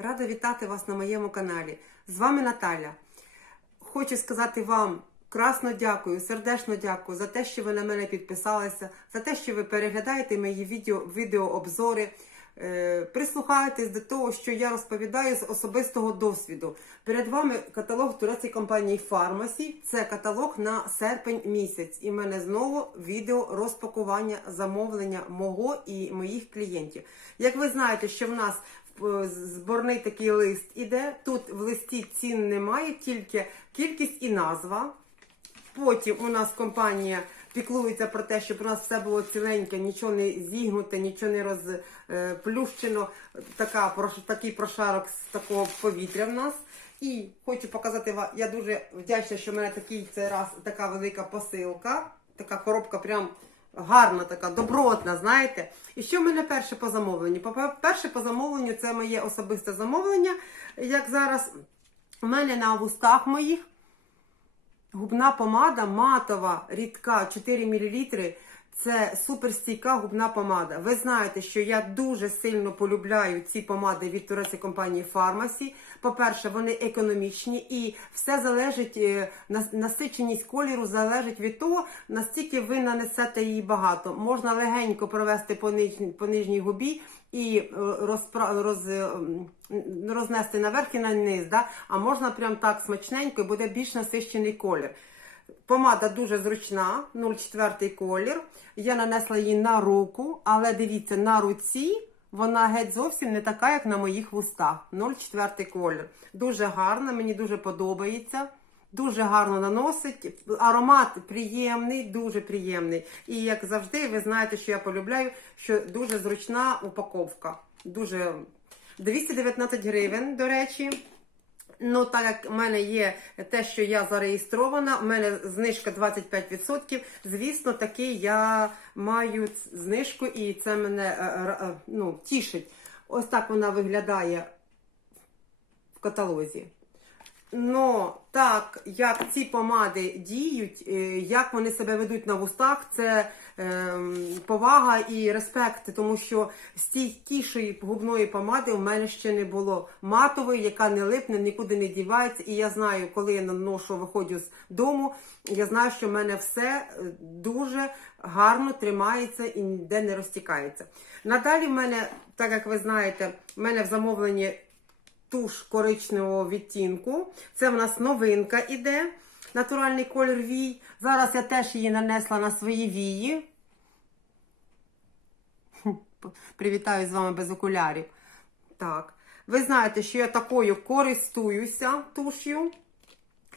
Рада вітати вас на моєму каналі. З вами Наталя. Хочу сказати вам красно дякую, сердечно дякую за те, що ви на мене підписалися, за те, що ви переглядаєте мої відео, відеообзори. Е, Прислухайтесь до того, що я розповідаю з особистого досвіду. Перед вами каталог турецької компанії Pharmacy. Це каталог на серпень місяць. І в мене знову відео розпакування замовлення мого і моїх клієнтів. Як ви знаєте, що в нас зборний такий лист іде. Тут в листі цін немає, тільки кількість і назва. Потім у нас компанія піклується про те, щоб у нас все було ціленьке, нічого не зігнуте, нічого не розплющено. Така, такий прошарок з такого повітря в нас. І хочу показати вам, я дуже вдячна, що в мене такий цей раз така велика посилка. Така коробка прям гарна, така добротна, знаєте. І що в мене перше по замовленню? Перше по замовленню це моє особисте замовлення. Як зараз у мене на вустах моїх Губна помада матова, рідка 4 мл. Це суперстійка губна помада. Ви знаєте, що я дуже сильно полюбляю ці помади від турецької компанії Pharmacy. По-перше, вони економічні і все залежить, е, насиченість кольору залежить від того, настільки ви нанесете її багато. Можна легенько провести по нижній, по нижній губі і е, розпра... роз... е, рознести наверх і на низ. Да? А можна прям так смачненько і буде більш насищений колір. Помада дуже зручна, 0,4 колір. Я нанесла її на руку, але дивіться, на руці вона геть зовсім не така, як на моїх вустах. 0,4 колір. Дуже гарна, мені дуже подобається. Дуже гарно наносить. Аромат приємний, дуже приємний. І як завжди, ви знаєте, що я полюбляю, що дуже зручна упаковка. Дуже 219 гривень, до речі. Ну, так як в мене є те, що я зареєстрована, в мене знижка 25%. Звісно, таки я маю знижку, і це мене е, е, ну, тішить. Ось так вона виглядає в каталозі. Ну, так, як ці помади діють, е, як вони себе ведуть на вустах, це ем, повага і респект, тому що стійкішої губної помади в мене ще не було. Матової, яка не липне, нікуди не дівається. І я знаю, коли я наношу, виходжу з дому, я знаю, що в мене все е, дуже гарно тримається і ніде не розтікається. Надалі в мене, так як ви знаєте, в мене в замовленні туш коричневого відтінку. Це в нас новинка іде. Натуральний колір вій. Зараз я теж її нанесла на свої вії. Привітаю з вами без окулярів. Так. Ви знаєте, що я такою користуюся туш'ю.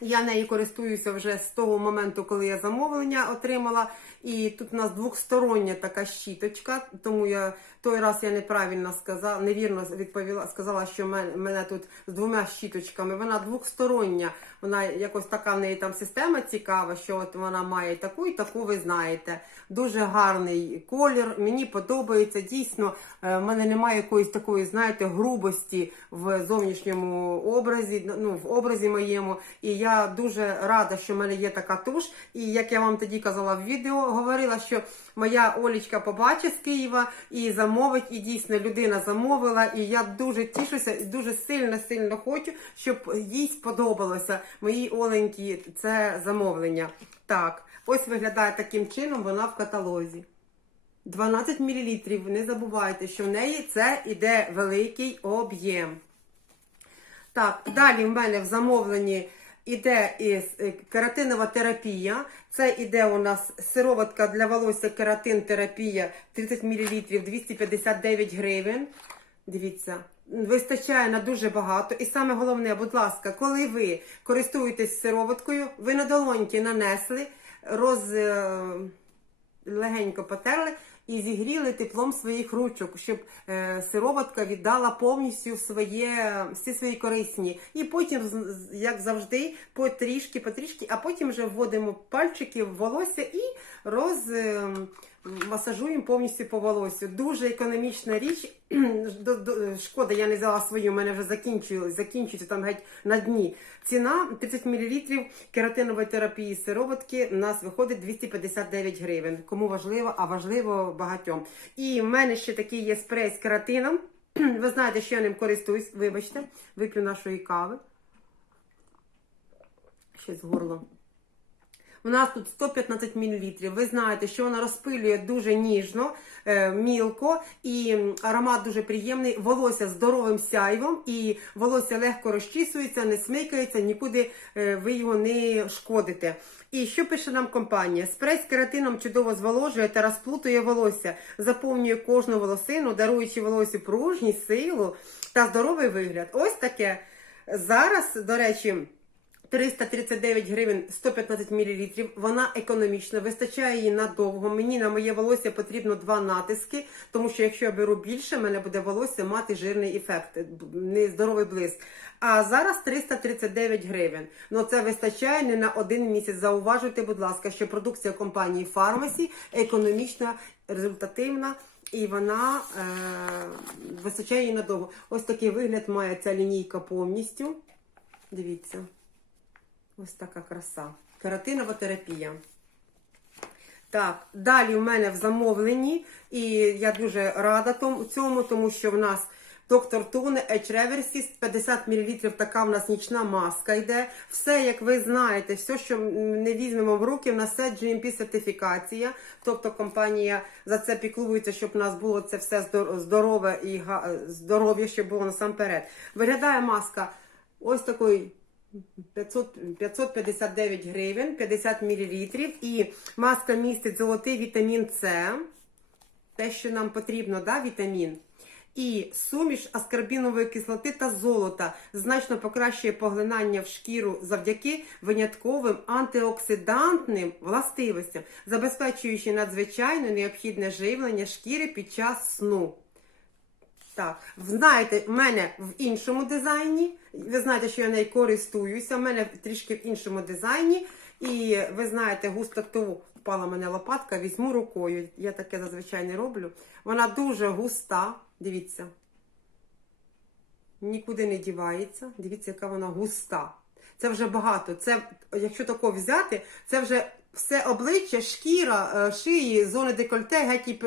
Я нею користуюся вже з того моменту, коли я замовлення отримала. І тут у нас двохстороння така щіточка, тому я той раз я неправильно сказала, невірно відповіла, сказала, що мене, тут з двома щіточками. Вона двохстороння, вона якось така в неї там система цікава, що от вона має таку і таку, ви знаєте. Дуже гарний колір. Мені подобається. Дійсно, е, в мене немає якоїсь такої, знаєте, грубості в зовнішньому образі, ну в образі моєму. І я дуже рада, що в мене є така туш. І як я вам тоді казала в відео, говорила, що моя Олічка побачить з Києва і замовить. І дійсно людина замовила. І я дуже тішуся і дуже сильно, сильно хочу, щоб їй сподобалося моїй Оленькі це замовлення. Так, ось виглядає таким чином вона в каталозі. 12 мл. Не забувайте, що в неї це іде великий об'єм. Так, далі в мене в замовленні іде із е, кератинова терапія. Це іде у нас сироватка для волосся кератин терапія 30 мл 259 гривень. Дивіться, вистачає на дуже багато. І саме головне, будь ласка, коли ви користуєтесь сироваткою, ви на долоньки нанесли, роз, е, легенько потерли і зігріли теплом своїх ручок, щоб е, сироватка віддала повністю своє, всі свої корисні. І потім, як завжди, потрішки, потрішки, а потім вже вводимо пальчики в волосся і роз. Масажуємо повністю по волосю. Дуже економічна річ. Шкода, я не взяла свою, у мене вже закінчується, там геть на дні. Ціна 30 мл кератинової терапії сироватки у нас виходить 259 гривень. Кому важливо, а важливо багатьом. І в мене ще такий є спрей з кератином. Ви знаєте, що я ним користуюсь, вибачте, вип'ю нашої кави. Ще з горлом. У нас тут 115 мл. Ви знаєте, що вона розпилює дуже ніжно, е, мілко, і аромат дуже приємний. Волосся здоровим сяйвом, і волосся легко розчісується, не смикається, нікуди е, ви його не шкодите. І що пише нам компанія? Спрей з кератином чудово зволожує та розплутує волосся, заповнює кожну волосину, даруючи волосю пружність, силу та здоровий вигляд. Ось таке. Зараз, до речі. 339 гривень 115 мл. Вона економічна, вистачає її надовго. Мені на моє волосся потрібно два натиски, тому що якщо я беру більше, мене буде волосся мати жирний ефект, нездоровий блиск. А зараз 339 гривень. Ну це вистачає не на один місяць. Зауважуйте, будь ласка, що продукція компанії Фармасі економічна, результативна. І вона е, вистачає її надовго. Ось такий вигляд має ця лінійка повністю. Дивіться. Ось така краса. Кератинова терапія. Так, далі в мене в замовленні, і я дуже рада цьому, тому що в нас доктор Туне Edge Reversis 50 мл така в нас нічна маска йде. Все, як ви знаєте, все, що не візьмемо в руки, в нас все GMP сертифікація. Тобто компанія за це піклується, щоб у нас було це все здорове і здоров'я, щоб було насамперед. Виглядає маска ось такої 500, 559 гривень, 50 мл. І маска містить золотий вітамін С. Те, що нам потрібно, да, вітамін. І суміш аскорбінової кислоти та золота значно покращує поглинання в шкіру завдяки винятковим антиоксидантним властивостям, забезпечуючи надзвичайно необхідне живлення шкіри під час сну. Так, знаєте, в мене в іншому дизайні. Ви знаєте, що я нею користуюся. В мене трішки в іншому дизайні. І ви знаєте, густоту впала мене лопатка, візьму рукою. Я таке зазвичай не роблю. Вона дуже густа. Дивіться. Нікуди не дівається. Дивіться, яка вона густа. Це вже багато. Це, якщо тако взяти, це вже все обличчя, шкіра, е, шиї, зони декольте, геть і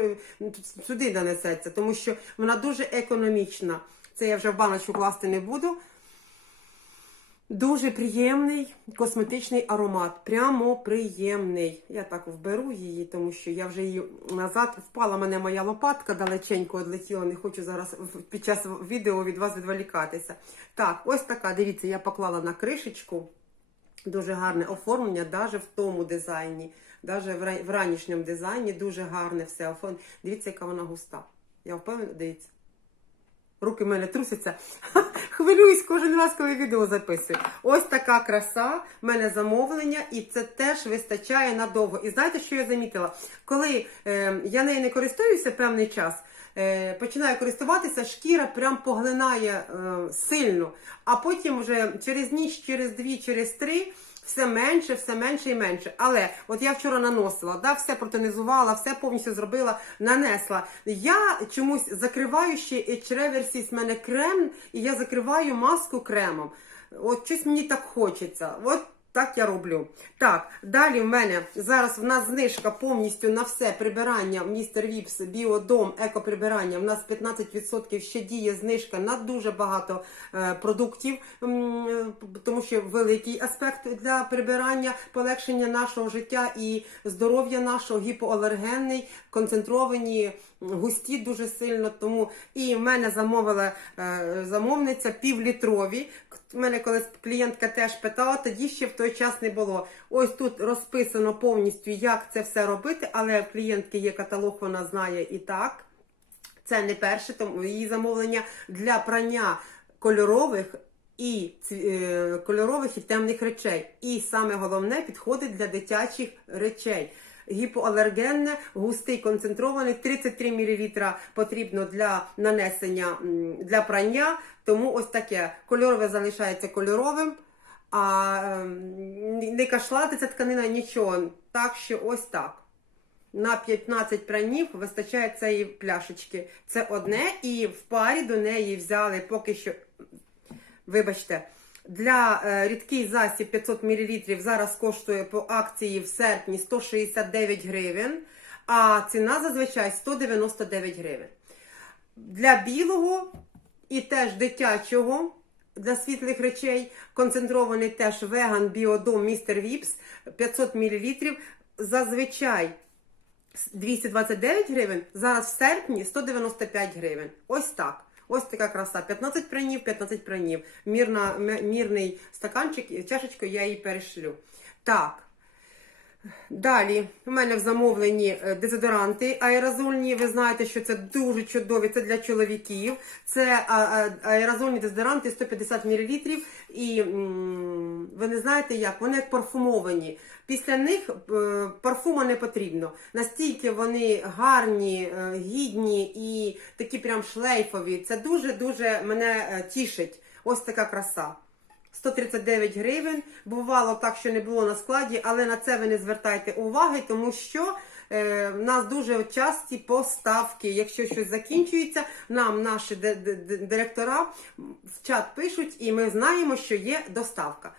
сюди донесеться, тому що вона дуже економічна. Це я вже в баночку класти не буду. Дуже приємний косметичний аромат. Прямо приємний. Я так вберу її, тому що я вже її назад впала мене моя лопатка далеченько відлетіла. Не хочу зараз під час відео від вас відволікатися. Так, ось така. Дивіться, я поклала на кришечку. Дуже гарне оформлення, навіть в тому дизайні, навіть в ра- ранішньому дизайні дуже гарне все оформлення. Дивіться, яка вона густа. Я впевнена, дивіться. Руки в мене трусяться. Хвилююсь кожен раз, коли відео записую. Ось така краса, в мене замовлення, і це теж вистачає надовго. І знаєте, що я замітила? Коли е, я нею не користуюся певний час, е, починаю користуватися, шкіра прям поглинає е, сильно. А потім вже через ніч, через дві, через три. Все менше, все менше і менше. Але от я вчора наносила, да, все протонізувала, все повністю зробила, нанесла. Я чомусь закриваю ще H в мене крем, і я закриваю маску кремом. От щось мені так хочеться. От так я роблю. Так, далі в мене зараз в нас знижка повністю на все прибирання в Містер Віпс, Біодом, екоприбирання. В нас 15% ще діє знижка на дуже багато е, продуктів, тому що великий аспект для прибирання, полегшення нашого життя і здоров'я нашого, гіпоалергенний, концентровані, густі дуже сильно. Тому і в мене замовила е, замовниця півлітрові. У мене колись клієнтка теж питала, тоді ще в той час не було. Ось тут розписано повністю, як це все робити, але в клієнтки є каталог, вона знає і так. Це не перше, тому її замовлення для прання кольорових і е, кольорових і темних речей. І саме головне підходить для дитячих речей. Гіпоалергенне, густий концентрований, 33 мл потрібно для нанесення для прання. Тому ось таке кольорове залишається кольоровим, а ем, не кашлатиться тканина нічого. Так що ось так. На 15 пранів вистачає цієї пляшечки. Це одне, і в парі до неї взяли поки що, вибачте, для е, рідкий засіб 500 мл зараз коштує по акції в серпні 169 гривень, а ціна зазвичай 199 гривень. для білого і теж дитячого. Для світлих речей концентрований теж веган біодом містер Віпс 500 мл. Зазвичай 229 гривень, зараз в серпні 195 гривень. Ось так. Ось така краса. 15 пранів, 15 пранів. Мірна, мірний стаканчик, чашечку я їй перешлю. Так. Далі у мене в замовленні е, дезодоранти аерозольні. Ви знаєте, що це дуже чудові. Це для чоловіків. Це аерозольні дезодоранти 150 мл. І ви не знаєте як? Вони як парфумовані. Після них е, парфума не потрібно. Настільки вони гарні, е, гідні і такі прям шлейфові. Це дуже дуже мене тішить. Ось така краса. 139 гривень. Бувало так, що не було на складі, але на це ви не звертайте уваги, тому що е, в нас дуже часті поставки. Якщо щось закінчується, нам наші ди- ди- ди- директора в чат пишуть, і ми знаємо, що є доставка.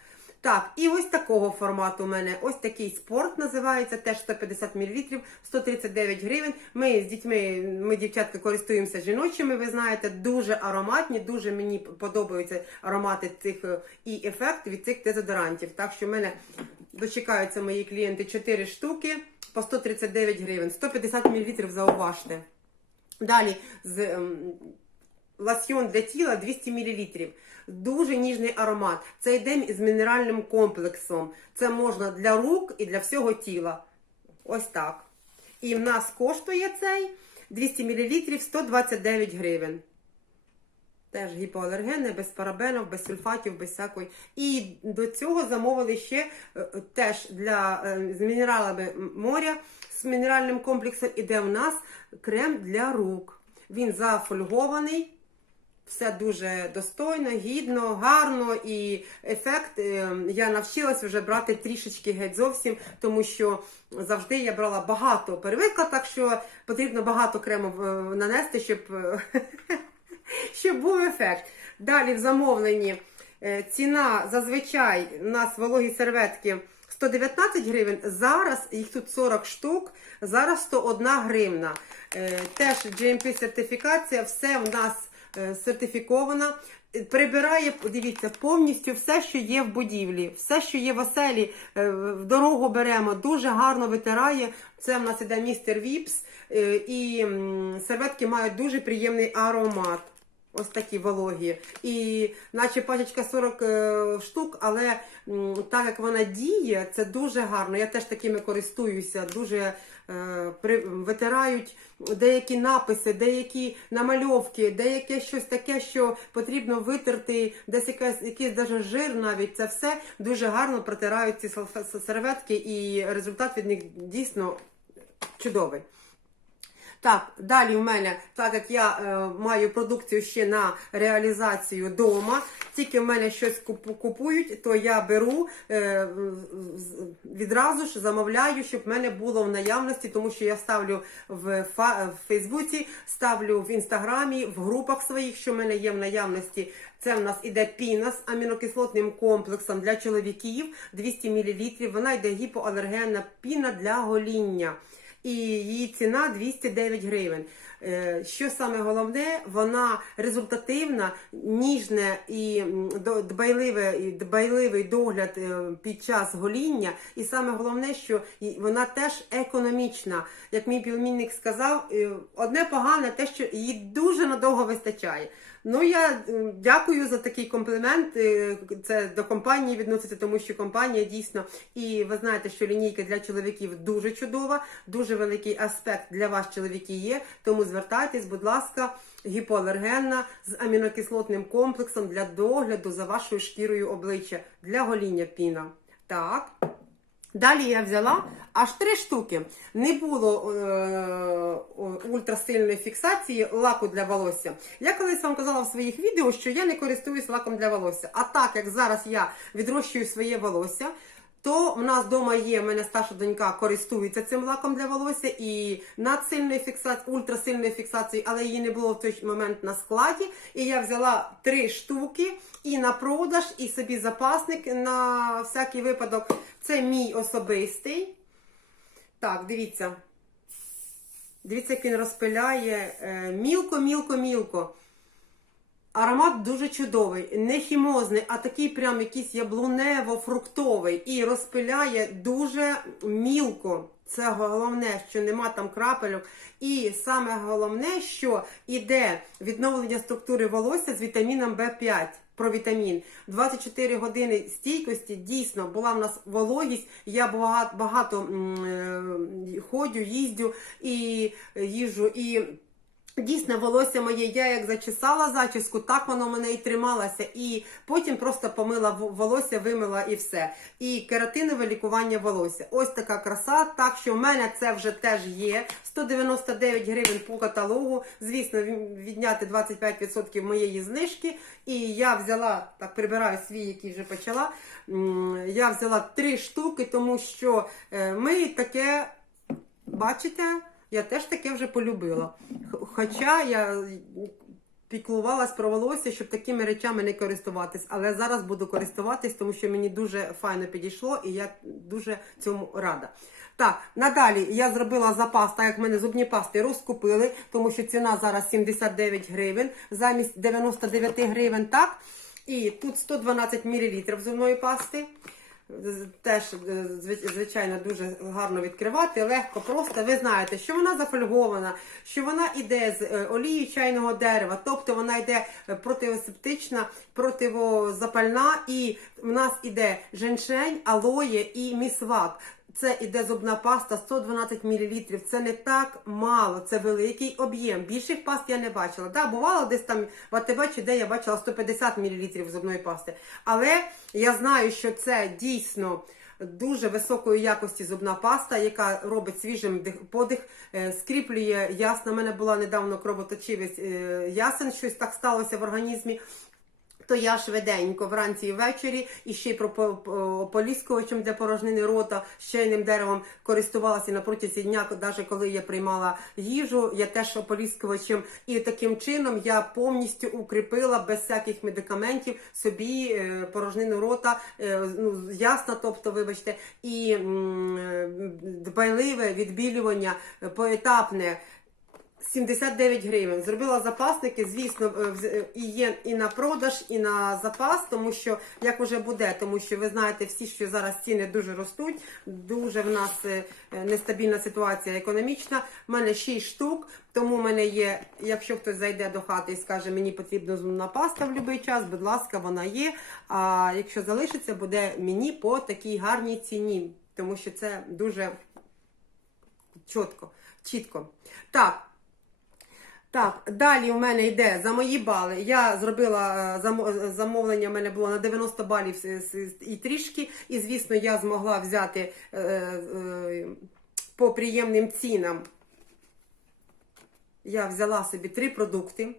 Так, і ось такого формату у мене ось такий спорт називається, теж 150 мл, 139 гривень. Ми з дітьми, ми дівчатки користуємося жіночими. Ви знаєте, дуже ароматні, дуже мені подобаються аромати цих е, і ефект від цих дезодорантів. Так що в мене дочекаються мої клієнти 4 штуки по 139 гривень, 150 мл зауважте. Далі з ем, лосьйон для тіла 200 мл. Дуже ніжний аромат. Це йде з мінеральним комплексом. Це можна для рук і для всього тіла. Ось так. І в нас коштує цей 200 мл 129 гривень. Теж гіпоалергенне, без парабенів, без сульфатів, без всякої. І до цього замовили ще е, е, теж для е, з мінералами моря, з мінеральним комплексом іде в нас крем для рук. Він зафольгований. Все дуже достойно, гідно, гарно і ефект е, я навчилася вже брати трішечки геть зовсім, тому що завжди я брала багато первика, так що потрібно багато крему е, нанести, щоб, е, щоб був ефект. Далі в замовленні ціна зазвичай у нас вологі серветки 119 гривень, зараз їх тут 40 штук, зараз 101 гривна. Теж GMP сертифікація, все в нас е, сертифіковано. Е, Прибирає, дивіться, повністю все, що є в будівлі, все, що є в оселі, е, в дорогу беремо, дуже гарно витирає. Це в нас іде містер Віпс, і серветки мають дуже приємний аромат. Ось такі вологі. І наче пачечка 40 е, штук, але так як вона діє, це дуже гарно. Я теж такими користуюся, дуже витирають деякі написи, деякі намальовки, деяке щось таке, що потрібно витерти, десь якась, якийсь даже жир навіть. Це все дуже гарно протирають ці серветки, і результат від них дійсно чудовий. Так, далі в мене, так як я е, маю продукцію ще на реалізацію вдома, тільки в мене щось купують, то я беру е, відразу ж замовляю, щоб в мене було в наявності, тому що я ставлю в, в Фейсбуці, ставлю в інстаграмі, в групах своїх, що в мене є в наявності. Це в нас іде піна з амінокислотним комплексом для чоловіків 200 мл. Вона йде гіпоалергенна піна для гоління і її ціна 209 гривень. Е, Що саме головне, вона результативна, ніжне і і дбайливий догляд е, під час гоління. І саме головне, що вона теж економічна. Як мій племінник сказав, е, одне погане те, що її дуже надовго вистачає. Ну, я е, дякую за такий комплімент. Е, Це до компанії відноситься, тому що компанія дійсно, і ви знаєте, що лінійка для чоловіків дуже чудова, дуже великий аспект для вас, чоловіки, є. Тому звертайтесь, будь ласка, гіпоалергенна з амінокислотним комплексом для догляду за вашою шкірою обличчя для гоління піна. Так. Далі я взяла аж три штуки. Не було е, ультрасильної фіксації лаку для волосся. Я колись вам казала в своїх відео, що я не користуюсь лаком для волосся. А так як зараз я відрощую своє волосся, то в нас вдома є, в мене старша донька користується цим лаком для волосся і надсильної фіксації, ультрасильної фіксації, але її не було в той момент на складі. І я взяла три штуки і на продаж, і собі запасник на всякий випадок. Це мій особистий. Так, дивіться. Дивіться, як він розпиляє е, мілко, мілко, мілко. Аромат дуже чудовий, не хімозний, а такий прям якийсь яблунево-фруктовий і розпиляє дуже мілко. Це головне, що нема там крапельок. І саме головне, що іде відновлення структури волосся з вітаміном В5. Про вітамін 24 години стійкості дійсно була в нас вологість. Я багато, багато е, їздю і їжу і. Дійсно, волосся моє, я як зачесала зачіску, так воно мене і трималося. І потім просто помила волосся, вимила і все. І кератинове лікування волосся. Ось така краса. Так що в мене це вже теж є. 199 гривень по каталогу. Звісно, відняти 25% моєї знижки. І я взяла, так прибираю свій, який вже почала. Я взяла три штуки, тому що е, ми таке, бачите. Я теж таке вже полюбила. Хоча я піклувалась про волосся, щоб такими речами не користуватись. Але зараз буду користуватись, тому що мені дуже файно підійшло і я дуже цьому рада. Так, надалі я зробила запас, так як в мене зубні пасти розкупили, тому що ціна зараз 79 гривень замість 99 гривень, так? І тут 112 мл зубної пасти. Теж, е, звичайно, дуже гарно відкривати, легко, просто. Ви знаєте, що вона зафольгована, що вона йде з е, олії чайного дерева, тобто вона йде е, противосептична, противозапальна, і в нас іде женшень, алоє і місвак. Це іде зубна паста 112 мл. Це не так мало, це великий об'єм. Більших паст я не бачила. Да, бувало десь там в АТБ чи де я бачила 150 мл зубної пасти. Але я знаю, що це дійсно. Дуже високої якості зубна паста, яка робить свіжим дих- подих, е, скріплює ясно. У мене була недавно кровоточивість е, ясен, щось так сталося в організмі. То я швиденько вранці і ввечері і ще й про по- по- для порожнини рота, з чайним деревом користувалася на протязі дня, навіть коли я приймала їжу, я теж ополіскувачем. І таким чином я повністю укріпила без всяких медикаментів собі е, порожнину рота, е, ну ясно, тобто, вибачте, і е, дбайливе відбілювання поетапне. 79 гривень. Зробила запасники, звісно, е, е, і є і на продаж, і на запас, тому що як вже буде, тому що ви знаєте всі, що зараз ціни дуже ростуть, дуже в нас е, нестабільна ситуація економічна. У мене 6 штук, тому в мене є, якщо хтось зайде до хати і скаже, мені потрібна зубна паста в будь-який час, будь ласка, вона є. А якщо залишиться, буде мені по такій гарній ціні, тому що це дуже чітко. чітко. Так. Так, далі у мене йде за мої бали. Я зробила е, замовлення, у мене було на 90 балів і трішки. І, звісно, я змогла взяти е, е, по приємним цінам. Я взяла собі три продукти.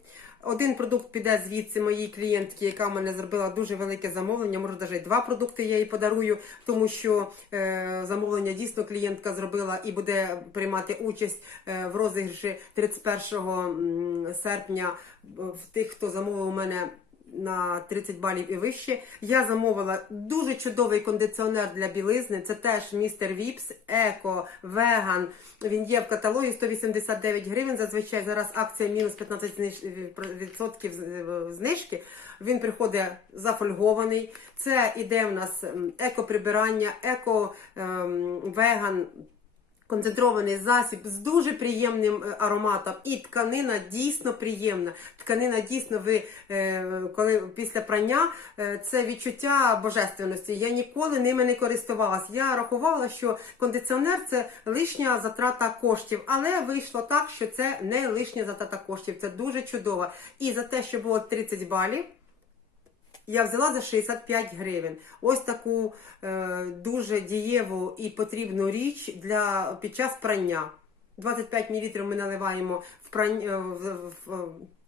Один продукт піде звідси моїй клієнтки, яка в мене зробила дуже велике замовлення. Може, навіть два продукти я їй подарую, тому що е, замовлення дійсно клієнтка зробила і буде приймати участь е, в розіграші 31 м, серпня в тих, хто замовив у мене на 30 балів і вище. Я замовила дуже чудовий кондиціонер для білизни. Це теж містер Віпс, еко, веган. Він є в каталогі 189 гривень. Зазвичай зараз акція мінус 15% знижки. Він приходить зафольгований. Це іде в нас еко-прибирання, еко-веган. Концентрований засіб з дуже приємним е, ароматом, і тканина дійсно приємна. Тканина дійсно ви е, коли після прання е, це відчуття божественності. Я ніколи ними не користувалась. Я рахувала, що кондиціонер це лишня затрата коштів, але вийшло так, що це не лишня затрата коштів. Це дуже чудово. І за те, що було 30 балів. Я взяла за 65 гривень. Ось таку е, дуже дієву і потрібну річ для під час прання. 25 мл ми наливаємо в, прань, е, в, в,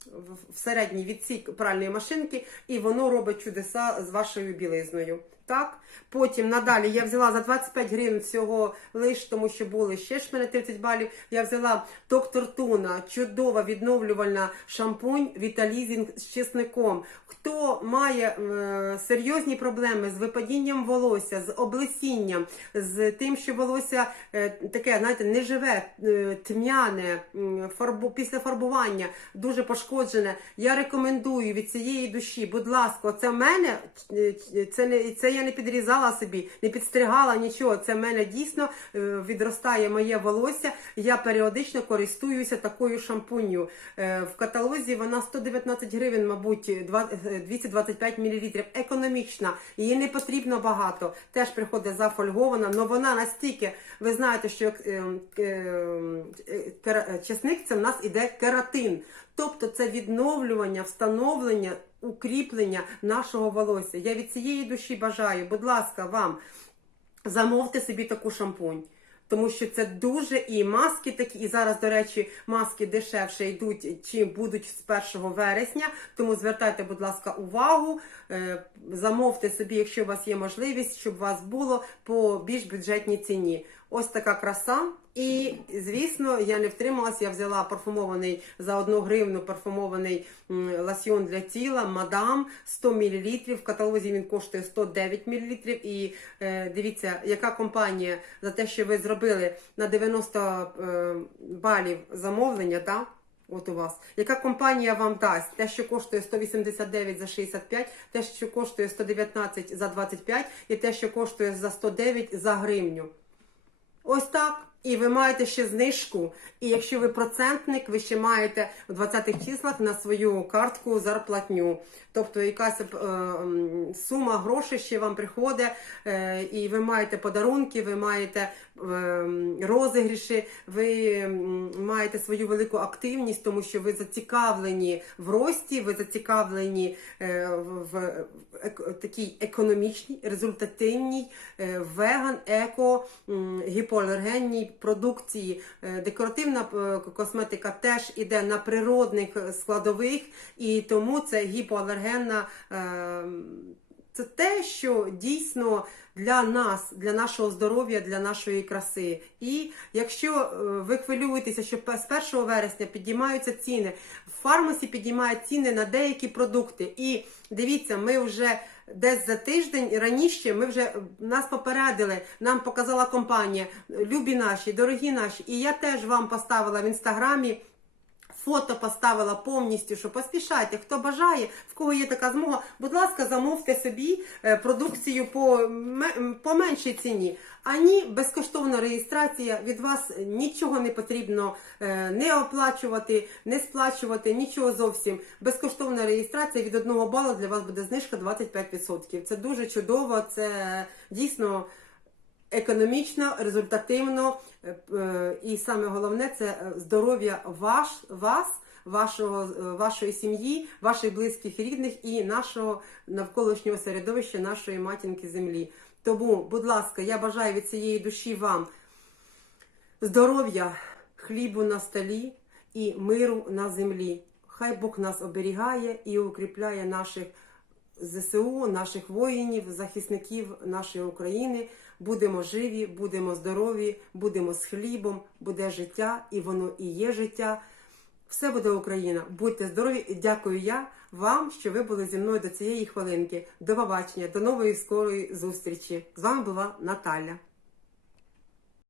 в, в середній відсік пральної машинки, і воно робить чудеса з вашою білизною. Так, потім надалі я взяла за 25 гривень всього лиш, тому що були ще ж мене 30 балів. Я взяла доктор Туна, чудова відновлювальна шампунь Віталізінг з чесником. Хто має е, серйозні проблеми з випадінням волосся, з облесінням, з тим, що волосся е, таке, знаєте, не живе, е, тьмяне, м, фарбу, після фарбування дуже пошкоджене. Я рекомендую від цієї душі, будь ласка, це в мене е, це не це я не підрізала собі, не підстригала нічого. Це в мене дійсно е, відростає моє волосся. Я періодично користуюся такою шампунью. Е, В каталозі вона 119 гривень, мабуть, е, 225 мл. Економічна, її не потрібно багато. Теж приходить зафольгована, але вона настільки, ви знаєте, що е, е, е, чесник це в нас іде кератин. Тобто це відновлювання, встановлення, укріплення нашого волосся. Я від цієї душі бажаю, будь ласка, вам замовте собі таку шампунь. Тому що це дуже і маски такі, і зараз, до речі, маски дешевше йдуть, чим будуть з 1 вересня. Тому звертайте, будь ласка, увагу, е, замовте собі, якщо у вас є можливість, щоб у вас було по більш бюджетній ціні. Ось така краса. І, звісно, я не втрималась, я взяла парфумований за одну гривну парфумований лосьйон для тіла Мадам 100 мл. В каталозі він коштує 109 мл. І е, дивіться, яка компанія за те, що ви зробили на 90 е, балів замовлення, да? От у вас. Яка компанія вам дасть? Те, що коштує 189 за 65, те, що коштує 119 за 25, і те, що коштує за 109 за гривню. Ось так. І ви маєте ще знижку. І якщо ви процентник, ви ще маєте у 20-х числах на свою картку зарплатню. Тобто якась е, сума грошей ще вам приходить, е, і ви маєте подарунки, ви маєте е, розігріші, ви маєте свою велику активність, тому що ви зацікавлені в рості, ви зацікавлені е, в, в ек- такій економічній, результативній, е, веган, еко, м, гіпоалергенній продукції. Е, Декоративна е, косметика теж іде на природних е, складових, і тому це гіпоалергенна. Е, Це те, що дійсно для нас, для нашого здоров'я, для нашої краси. І якщо е, ви хвилюєтеся, що з 1 вересня підіймаються ціни, в фармасі підіймають ціни на деякі продукти. І дивіться, ми вже десь за тиждень раніше ми вже нас попередили, нам показала компанія, любі наші, дорогі наші. І я теж вам поставила в інстаграмі. Фото поставила повністю, що поспішайте. Хто бажає, в кого є така змога, будь ласка, замовте собі е, продукцію по, по меншій ціні. Ані безкоштовна реєстрація. Від вас нічого не потрібно е, не оплачувати, не сплачувати, нічого зовсім. Безкоштовна реєстрація від одного балу для вас буде знижка 25%. Це дуже чудово, це дійсно економічно, результативно, і саме головне це е, здоров'я ваш, вас, вашого, е, вашої сім'ї, ваших близьких рідних і нашого навколишнього середовища, нашої матінки землі. Тому, будь ласка, я бажаю від цієї душі вам здоров'я, хлібу на столі і миру на землі. Хай Бог нас оберігає і укріпляє наших ЗСУ, наших воїнів, захисників нашої України. Будемо живі, будемо здорові, будемо з хлібом, буде життя, і воно і є життя. Все буде Україна. Будьте здорові і дякую я вам, що ви були зі мною до цієї хвилинки. До побачення, до нової скорої зустрічі. З вами була Наталя.